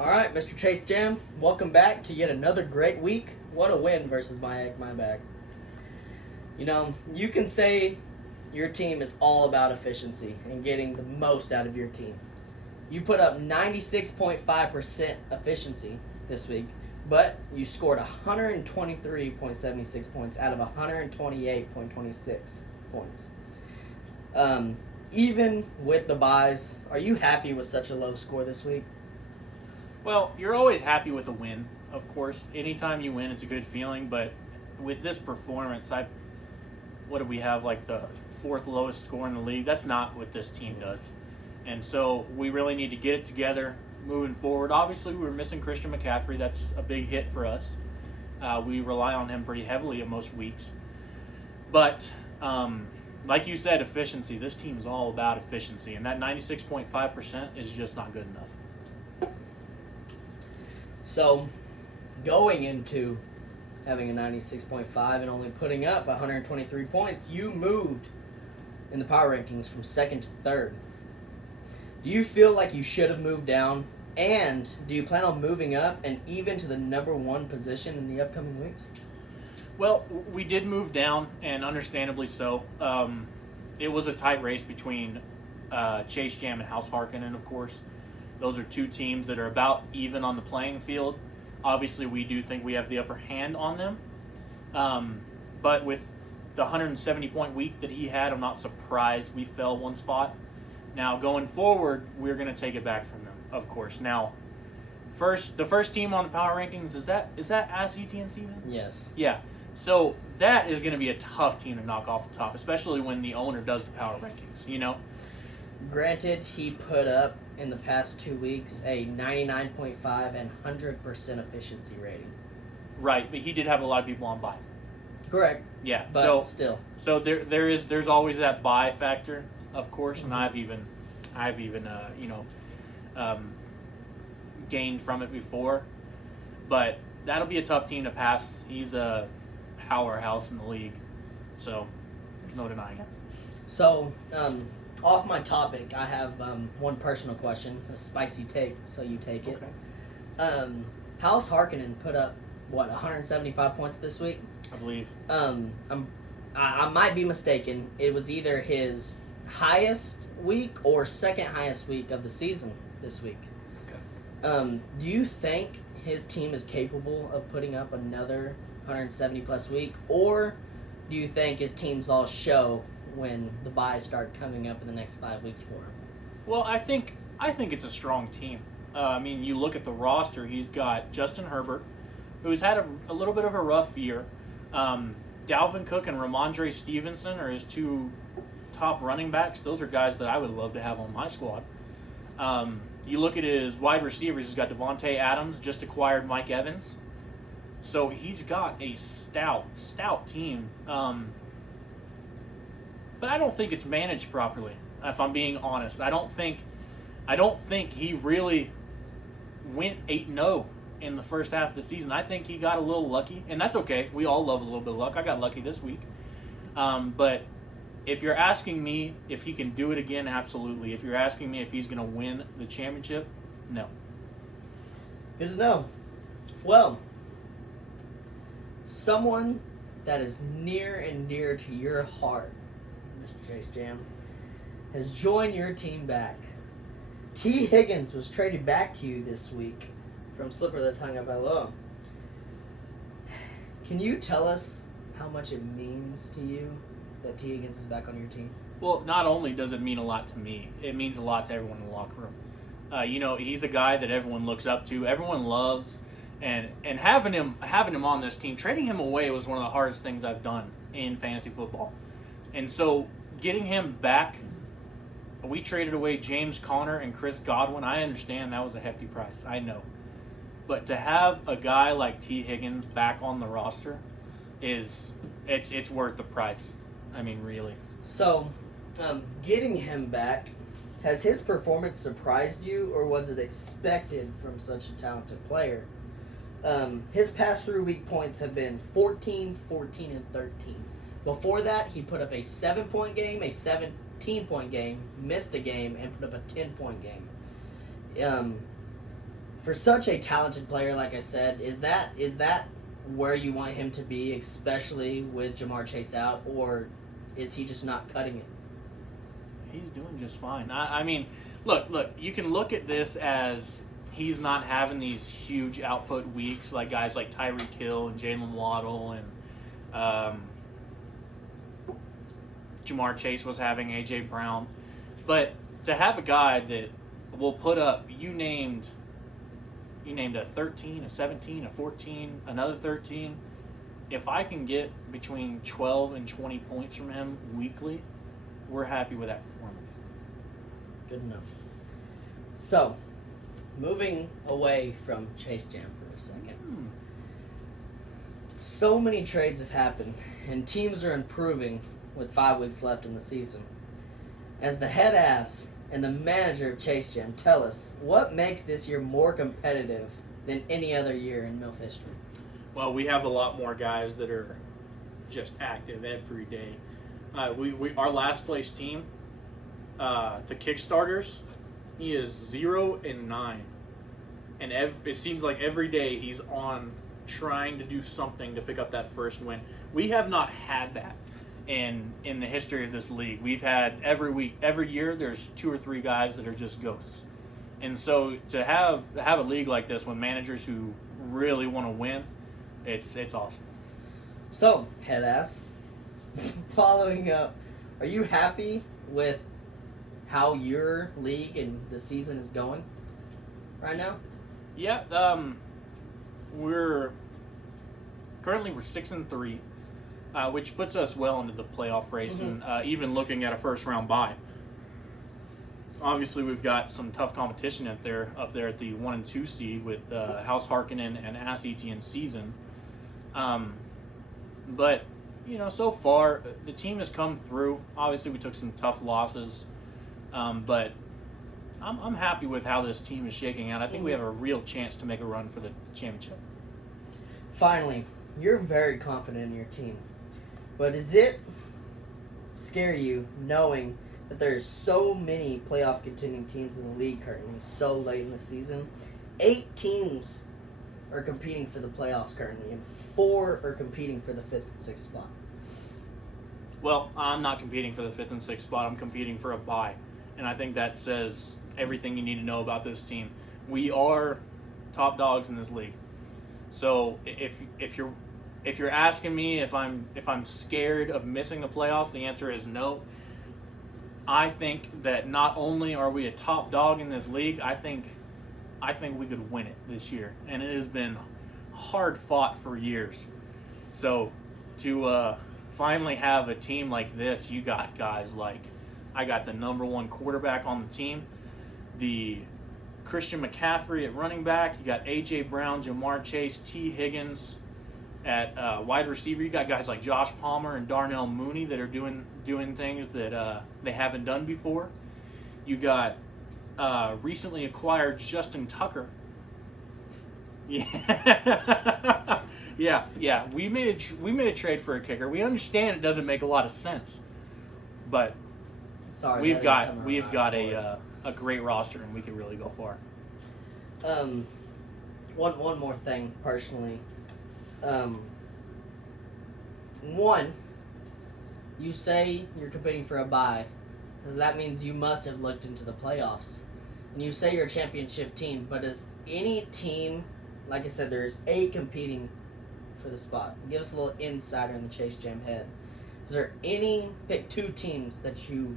All right, Mr. Chase Jam, welcome back to yet another great week. What a win versus my egg, my bag. You know, you can say your team is all about efficiency and getting the most out of your team. You put up 96.5% efficiency this week, but you scored 123.76 points out of 128.26 points. Even with the buys, are you happy with such a low score this week? Well, you're always happy with a win, of course. Anytime you win, it's a good feeling. But with this performance, what do we have, like the fourth lowest score in the league? That's not what this team does. And so we really need to get it together moving forward. Obviously, we were missing Christian McCaffrey. That's a big hit for us. We rely on him pretty heavily in most weeks. But like you said, efficiency. This team is all about efficiency. And that 96.5% is just not good enough. So, going into having a 96.5 and only putting up 123 points, you moved in the power rankings from second to third. Do you feel like you should have moved down? And do you plan on moving up and even to the number one position in the upcoming weeks? Well, we did move down, and understandably so. It was a tight race between Chase Jam and House Harkinen, of course. Those are two teams that are about even on the playing field. Obviously, we do think we have the upper hand on them. But with the 170-point week that he had, I'm not surprised we fell one spot. Now, going forward, we're going to take it back from them, of course. Now, the first team on the power rankings, is that as UTN season? Yes. Yeah. So that is going to be a tough team to knock off the top, especially when the owner does the power rankings, you know? Granted, he put up in the past 2 weeks a 99.5 and 100% efficiency rating. Right, but he did have a lot of people on bye. Correct. Yeah, but still. So there's always that bye factor, of course, and I've even gained from it before, but that'll be a tough team to pass. He's a powerhouse in the league, so there's no denying it. So, off my topic, I have one personal question, a spicy take, so you take it. Okay. House Harkinen put up, 175 points this week? I believe. I might be mistaken. It was either his highest week or second highest week of the season this week. Okay. Do you think his team is capable of putting up another 170-plus week, or do you think his teams all show when the buys start coming up in the next 5 weeks for him? Well, I think it's a strong team. You look at the roster. He's got Justin Herbert, who's had a little bit of a rough year. Dalvin Cook and Ramondre Stevenson are his two top running backs. Those are guys that I would love to have on my squad. You look at his wide receivers. He's got Devontae Adams, just acquired Mike Evans. So he's got a stout team. But I don't think it's managed properly, if I'm being honest. I don't think he really went 8-0 in the first half of the season. I think he got a little lucky, and that's okay. We all love a little bit of luck. I got lucky this week. But if you're asking me if he can do it again, absolutely. If you're asking me if he's going to win the championship, no. Good to know. Well, someone that is near and dear to your heart, Mr. Chase Jam, has joined your team back. T. Higgins was traded back to you this week from Slipper of the Tongue of Elo. Can you tell us how much it means to you that T. Higgins is back on your team? Well, not only does it mean a lot to me, it means a lot to everyone in the locker room. He's a guy that everyone looks up to, everyone loves, and having him on this team, trading him away was one of the hardest things I've done in fantasy football. And so getting him back, we traded away James Conner and Chris Godwin. I understand that was a hefty price. I know. But to have a guy like T. Higgins back on the roster it's worth the price. I mean, really. So, getting him back, has his performance surprised you, or was it expected from such a talented player? His past 3 week points have been 14, 14, and 13. Before that, he put up a 7-point game, a 17-point game, missed a game, and put up a 10-point game. For such a talented player, like I said, is that where you want him to be, especially with Jamar Chase out, or is he just not cutting it? He's doing just fine. I mean, look, you can look at this as he's not having these huge output weeks like guys like Tyreek Hill and Jalen Waddle and Jamar Chase was having, A.J. Brown. But to have a guy that will put up, you named a 13, a 17, a 14, another 13. If I can get between 12 and 20 points from him weekly, we're happy with that performance. Good enough. So, moving away from Chase Jam for a second. So many trades have happened, and teams are improving with 5 weeks left in the season. As the head ass and the manager of Chase Jam, tell us, what makes this year more competitive than any other year in MILF history? Well, we have a lot more guys that are just active every day. We our last place team, the Kickstarters, he is 0-9, and it seems like every day he's on trying to do something to pick up that first win. We have not had that in the history of this league. We've had every year there's 2 or 3 guys that are just ghosts, and so to have a league like this with managers who really want to win, it's awesome. So, head ass, following up, are you happy with how your league and the season is going right now? Yeah, we're 6-3, which puts us well into the playoff race, and even looking at a first round bye. Obviously, we've got some tough competition up there at the 1 and 2 seed with House Harkonnen and Ass Etienne season. But so far the team has come through. Obviously, we took some tough losses, but I'm happy with how this team is shaking out. I think we have a real chance to make a run for the championship. Finally, you're very confident in your team, but does it scare you knowing that there's so many playoff contending teams in the league currently, so late in the season? 8 teams are competing for the playoffs currently, and 4 are competing for the 5th and 6th spot. Well, I'm not competing for the 5th and 6th spot. I'm competing for a bye, and I think that says everything you need to know about this team. We are top dogs in this league. So if you're asking me if I'm scared of missing the playoffs, the answer is no. I think that not only are we a top dog in this league, I think we could win it this year, and it has been hard fought for years. So to finally have a team like this, you got guys like, I got the number 1 quarterback on the team, the Christian McCaffrey at running back, you got A.J. Brown, Jamar Chase, T. Higgins at wide receiver. You got guys like Josh Palmer and Darnell Mooney that are doing things that they haven't done before. You got recently acquired Justin Tucker. Yeah, yeah. We made a trade for a kicker. We understand it doesn't make a lot of sense, but we've got a great roster, and we can really go far. One more thing, personally. One, you say you're competing for a bye, so that means you must have looked into the playoffs. And you say you're a championship team, but does any team, like I said, there's 8 competing for the spot. Give us a little insider in the Chase Jam head. Is there pick 2 teams that you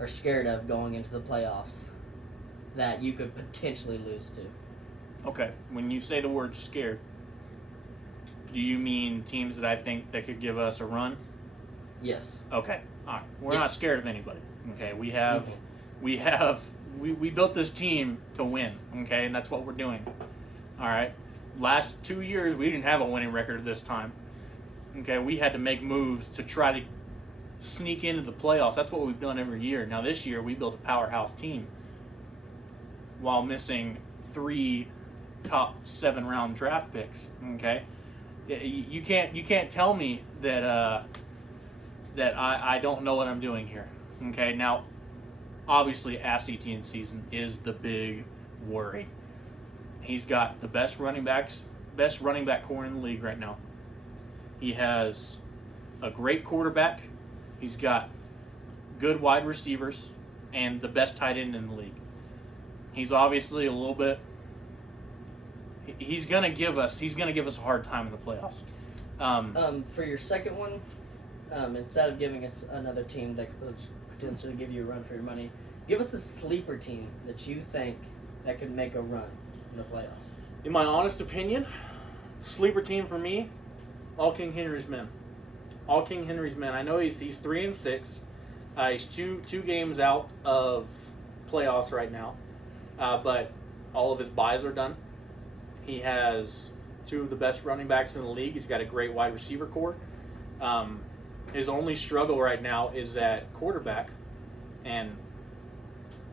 are scared of going into the playoffs that you could potentially lose to? Okay, when you say the word scared, do you mean teams that I think that could give us a run? Yes. Okay, all right. We're not scared of anybody. Okay, we built this team to win. Okay, and that's what we're doing. All right. Last 2 years we didn't have a winning record this time. Okay, we had to make moves to try to sneak into the playoffs. That's what we've done every year. Now this year we built a powerhouse team while missing 3 top 7 round draft picks. Okay, you can't tell me that I don't know what I'm doing here. Okay, now obviously Ass Etienne season is the big worry. He's got the best running back core in the league right now. He has a great quarterback. He's got good wide receivers and the best tight end in the league. He's obviously a little bit. He's gonna give us a hard time in the playoffs. For your second one, instead of giving us another team that could potentially give you a run for your money, give us a sleeper team that you think that could make a run in the playoffs. In my honest opinion, sleeper team for me, all King Henry's men. All King Henry's men. I know he's 3-6. He's two games out of playoffs right now, but all of his buys are done. He has two of the best running backs in the league. He's got a great wide receiver core. His only struggle right now is at quarterback, and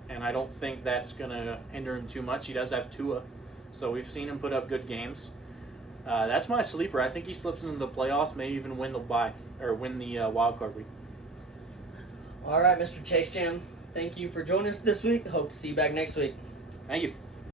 I don't think that's going to hinder him too much. He does have Tua, so we've seen him put up good games. That's my sleeper. I think he slips into the playoffs, maybe even win the wild card week. All right, Mr. Chase Jam, thank you for joining us this week. Hope to see you back next week. Thank you.